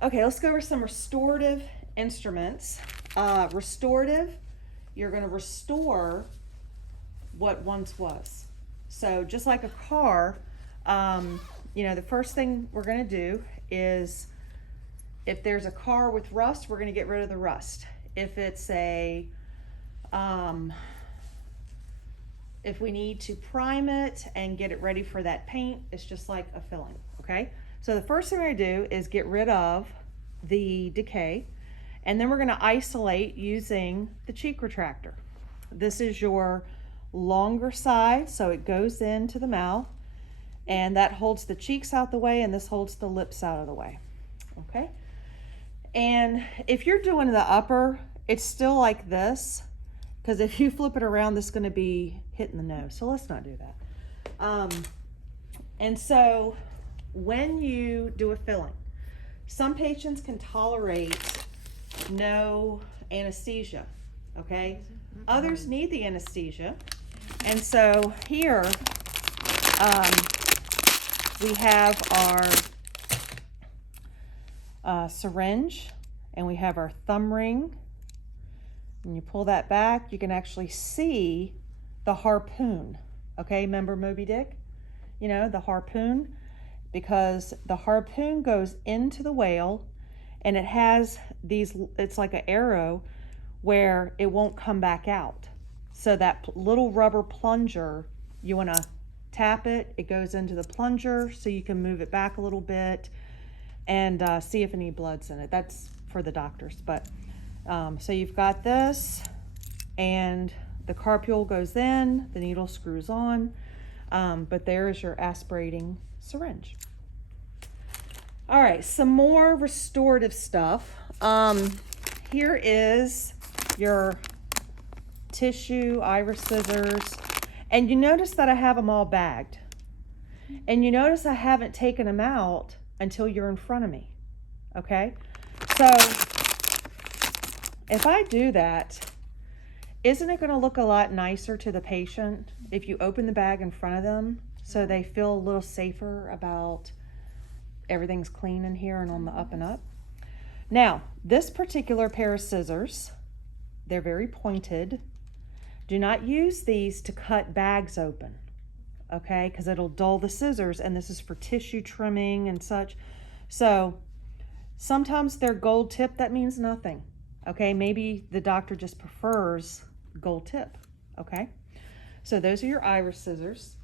Okay, let's go over some restorative instruments. Restorative, you're going to restore what once was. So just like a car, the first thing we're going to do is, if there's a car with rust, we're going to get rid of the rust. If it's if we need to prime it and get it ready for that paint, it's just like a filling, okay? So the first thing we're going to do is get rid of the decay, and then we're going to isolate using the cheek retractor. This is your longer side, so it goes into the mouth, and that holds the cheeks out the way, and this holds the lips out of the way, okay? And if you're doing the upper, it's still like this, because if you flip it around, this is going to be hitting the nose, so let's not do that. And so when you do a filling, some patients can tolerate no anesthesia, okay? Others need the anesthesia. And so here we have our syringe, and we have our thumb ring. When you pull that back, you can actually see the harpoon, okay? Remember Moby Dick? You know, the harpoon, because the harpoon goes into the whale, and it has these, it's like an arrow where it won't come back out. So that little rubber plunger, you want to tap it, it goes into the plunger, so you can move it back a little bit and see if any blood's in it. That's for the doctors. But so you've got this, and the carpule goes in, the needle screws on, but there is your aspirating syringe. All right, some more restorative stuff. Here is your tissue, iris scissors, and you notice that I have them all bagged. And you notice I haven't taken them out until you're in front of me, okay? So if I do that, isn't it gonna look a lot nicer to the patient if you open the bag in front of them so they feel a little safer about everything's clean in here and on the up and up? Now, this particular pair of scissors, they're very pointed. Do not use these to cut bags open, okay? Because it'll dull the scissors, and this is for tissue trimming and such. So sometimes they're gold tip, that means nothing, okay? Maybe the doctor just prefers gold tip, okay? So those are your iris scissors.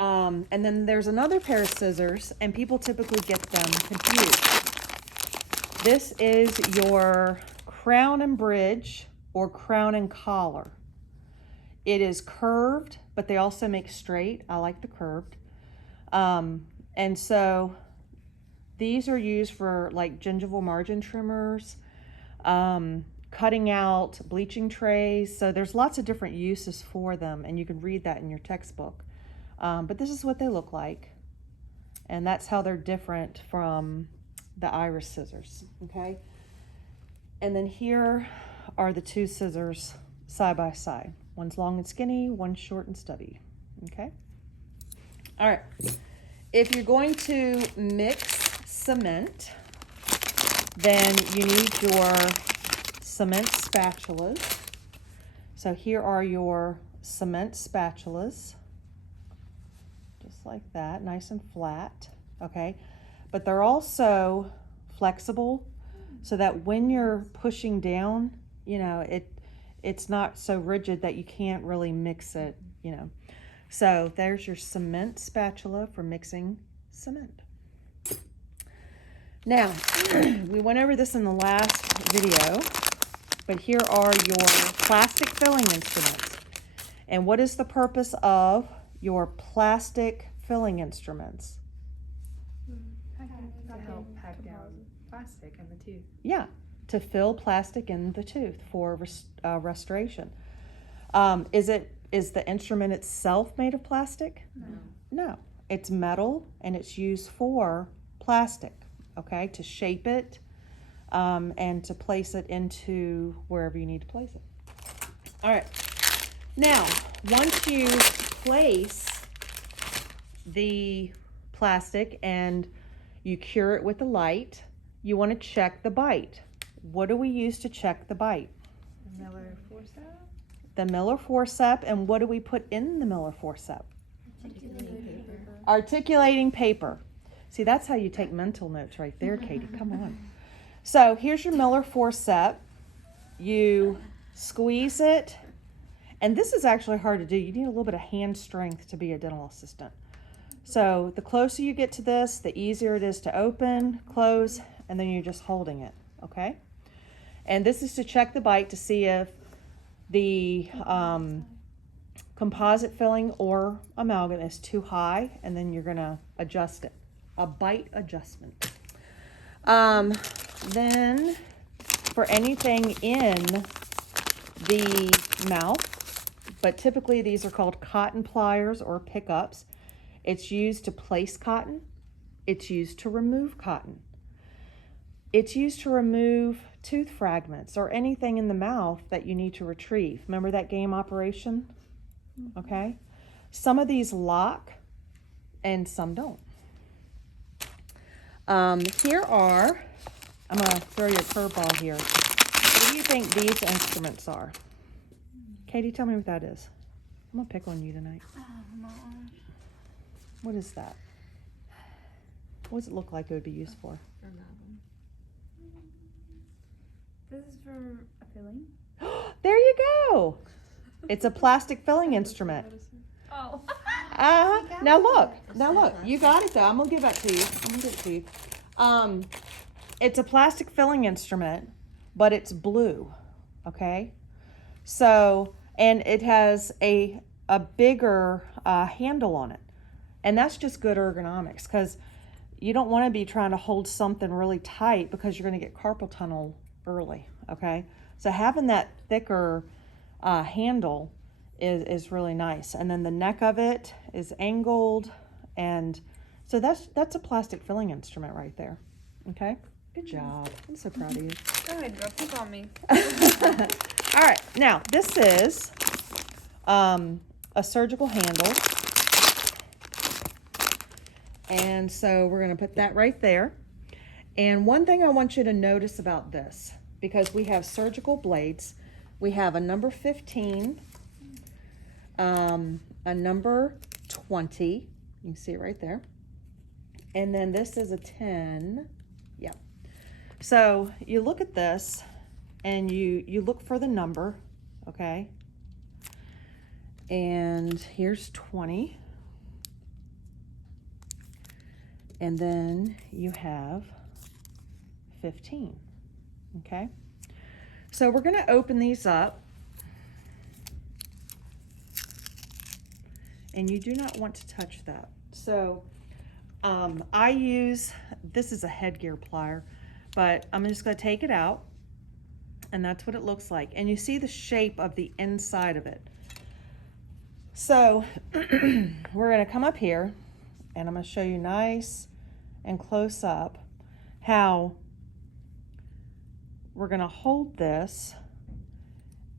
And then there's another pair of scissors, and people typically get them confused. This is your crown and bridge, or crown and collar. It is curved, but they also make straight. I like the curved. And so these are used for like gingival margin trimmers, cutting out bleaching trays. So there's lots of different uses for them, and you can read that in your textbook. But this is what they look like, and that's how they're different from the iris scissors, okay? And then here are the two scissors side by side. One's long and skinny, one's short and stubby, okay? All right, if you're going to mix cement, then you need your cement spatulas. So here are your cement spatulas, just like that, nice and flat, okay? But they're also flexible, so that when you're pushing down, you know, it's not so rigid that you can't really mix it, you know. So there's your cement spatula for mixing cement. Now, we went over this in the last video, but here are your plastic filling instruments. And what is the purpose of your plastic filling instruments? To help pack down plastic in the tooth. Yeah, to fill plastic in the tooth for restoration. Is the instrument itself made of plastic? No. No, it's metal, and it's used for plastic, okay, to shape it and to place it into wherever you need to place it. All right, now once you place the plastic and you cure it with the light, you want to check the bite. What do we use to check the bite? The Miller forceps. The Miller forceps, and what do we put in the Miller forceps? Articulating paper. See, that's how you take mental notes right there, Katie. Come on. So here's your Miller forceps. You squeeze it, and this is actually hard to do. You need a little bit of hand strength to be a dental assistant. So the closer you get to this, the easier it is to open, close, and then you're just holding it, okay? And this is to check the bite to see if the composite filling or amalgam is too high, and then you're gonna adjust it. A bite adjustment. Then for anything in the mouth, but typically these are called cotton pliers or pickups. It's used to place cotton. It's used to remove cotton. It's used to remove tooth fragments or anything in the mouth that you need to retrieve. Remember that game Operation? Okay. Some of these lock and some don't. Here are, I'm going to throw you a curveball here. What do you think these instruments are? Katie, tell me what that is. I'm going to pick on you tonight. What is that? What does it look like it would be used for? This is for a filling. There you go. It's a plastic filling instrument. Oh. Now look. You got it though. I'm gonna give that to you. It's a plastic filling instrument, but it's blue. Okay. So, and it has a bigger handle on it, and that's just good ergonomics because you don't want to be trying to hold something really tight because you're going to get carpal tunnel early. Okay. So having that thicker handle is really nice, and then the neck of it is angled, and so that's a plastic filling instrument right there. Okay, good job. I'm so proud of you. Go ahead, girl. Pick on me. All right, now this is a surgical handle, and so we're going to put that right there. And one thing I want you to notice about this, because we have surgical blades, we have a number 15, a number 20, you can see it right there, and then this is a 10. Yeah. So you look at this and you look for the number, okay, and here's 20, and then you have 15. Okay, so we're going to open these up, and you do not want to touch that. So I use, this is a headgear plier, but I'm just going to take it out, and that's what it looks like, and you see the shape of the inside of it. So we're going to come up here, and I'm going to show you nice and close up how we're going to hold this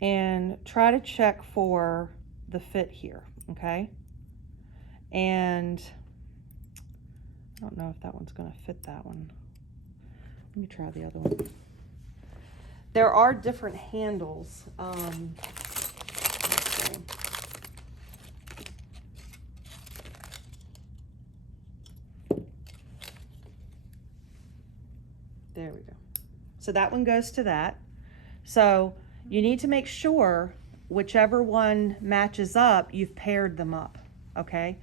and try to check for the fit here, okay? And I don't know if that one's going to fit that one. Let me try the other one. There are different handles. Let's see. There we go. So that one goes to that. So you need to make sure whichever one matches up, you've paired them up, okay?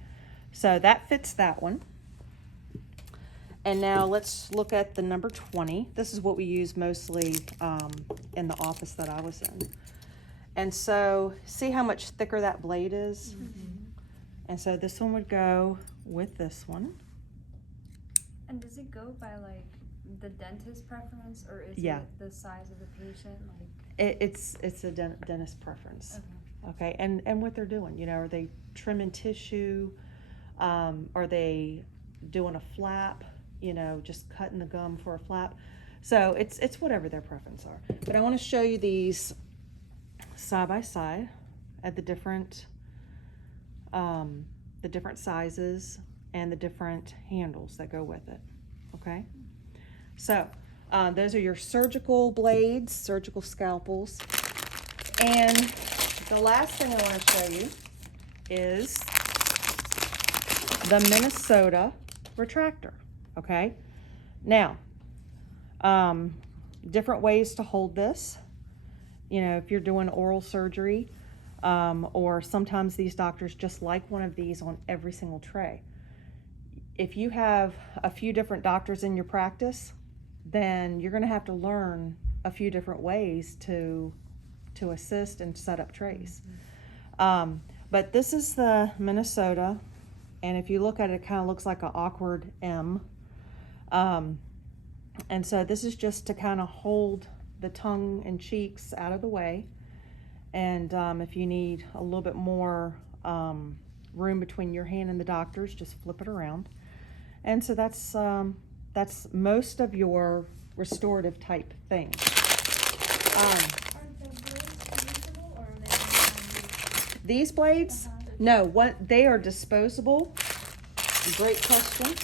So that fits that one. And now let's look at the number 20. This is what we use mostly in the office that I was in. And so see how much thicker that blade is? Mm-hmm. And so this one would go with this one. And does it go by like the dentist preference, or is Yeah. it the size of the patient? Like It's a dentist preference. Okay, and what they're doing, you know, are they trimming tissue? Are they doing a flap? You know, just cutting the gum for a flap. So it's whatever their preference are. But I want to show you these side by side at the different sizes and the different handles that go with it. Okay, so Those are your surgical blades, surgical scalpels. And the last thing I want to show you is the Minnesota Retractor, okay? Now, different ways to hold this. You know, if you're doing oral surgery, or sometimes these doctors just like one of these on every single tray. If you have a few different doctors in your practice, then you're going to have to learn a few different ways to assist and set up trays. But this is the Minnesota, and if you look at it, it kind of looks like an awkward M. And so this is just to kind of hold the tongue and cheeks out of the way. And if you need a little bit more room between your hand and the doctor's, just flip it around. And so that's most of your restorative type things. Aren't the blades reusable, or are they These blades, no, they are disposable. Great question.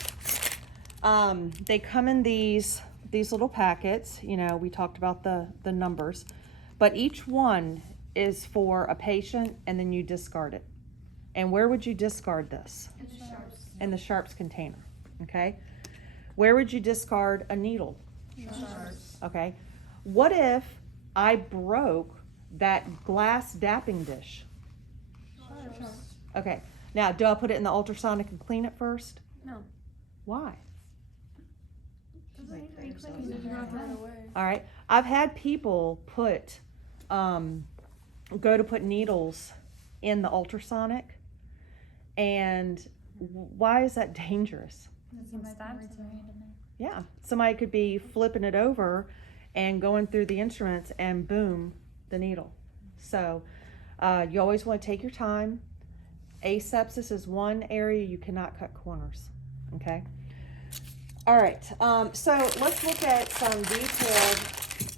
They come in these little packets. You know, we talked about the numbers, but each one is for a patient, and then you discard it. And where would you discard this? in the sharps? In the sharps container. Okay. Where would you discard a needle? Sharps. Okay. What if I broke that glass dapping dish? Sharps. Okay. Now, do I put it in the ultrasonic and clean it first? No. Why? Doesn't need to be cleaned. All right. I've had people put, go to put needles in the ultrasonic, and why is that dangerous? Yeah. Somebody could be flipping it over and going through the instruments, and boom, the needle. So you always want to take your time. Asepsis is one area you cannot cut corners. Okay. All right. So let's look at some detailed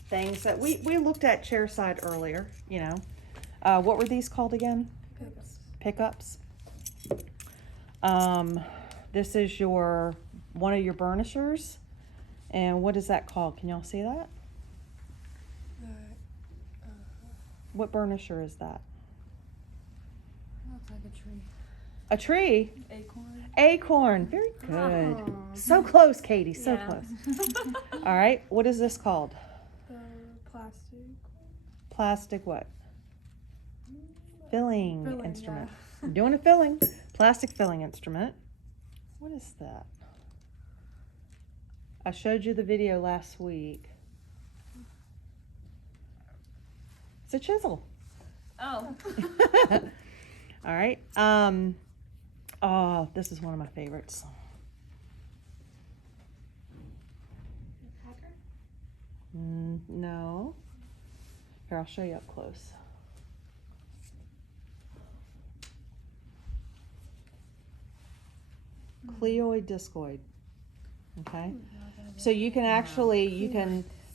things that we looked at chairside earlier. You know, what were these called again? Pickups. This is one of your burnishers, and what is that called? Can y'all see that? What burnisher is that? Looks like a tree. A tree? Acorn. Acorn. Very good. Oh. So close, Katie. So Yeah. close. All right. What is this called? Plastic. Plastic what? Filling Filling, instrument. yeah. Doing a filling. Plastic filling instrument. What is that? I showed you the video last week. It's a chisel. Oh. All right. Oh, this is one of my favorites. No. Here, I'll show you up close. Cleoid discoid. Okay. So you can actually,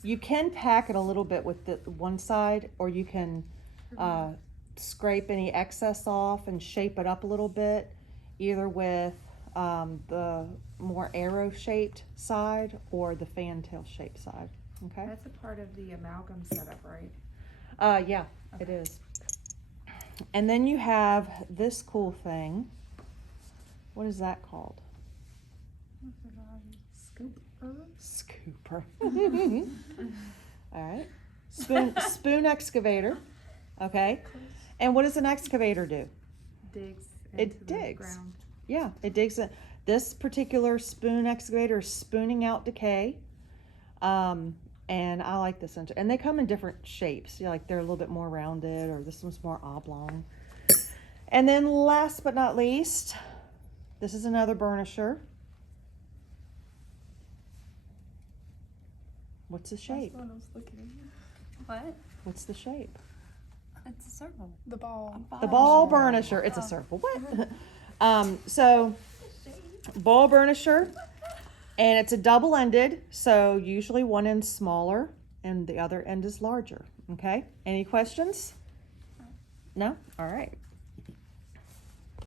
you can pack it a little bit with the one side, or you can scrape any excess off and shape it up a little bit, either with the more arrow shaped side or the fantail shaped side. Okay. That's a part of the amalgam setup, right? Yeah, it is. And then you have this cool thing. What is that called? Scooper. All right. Spoon excavator. Okay. And what does an excavator do? Digs. It into the digs. ground. Yeah, it digs it. This particular spoon excavator is spooning out decay. And I like this. And they come in different shapes. You know, like they're a little bit more rounded, or this one's more oblong. And then last but not least, this is another burnisher. What's the shape? What? What's the shape? It's a circle. The ball. The ball burnisher. It's a circle. What? So ball burnisher, and it's a double-ended. So usually one end's smaller and the other end is larger. Okay. Any questions? No. All right.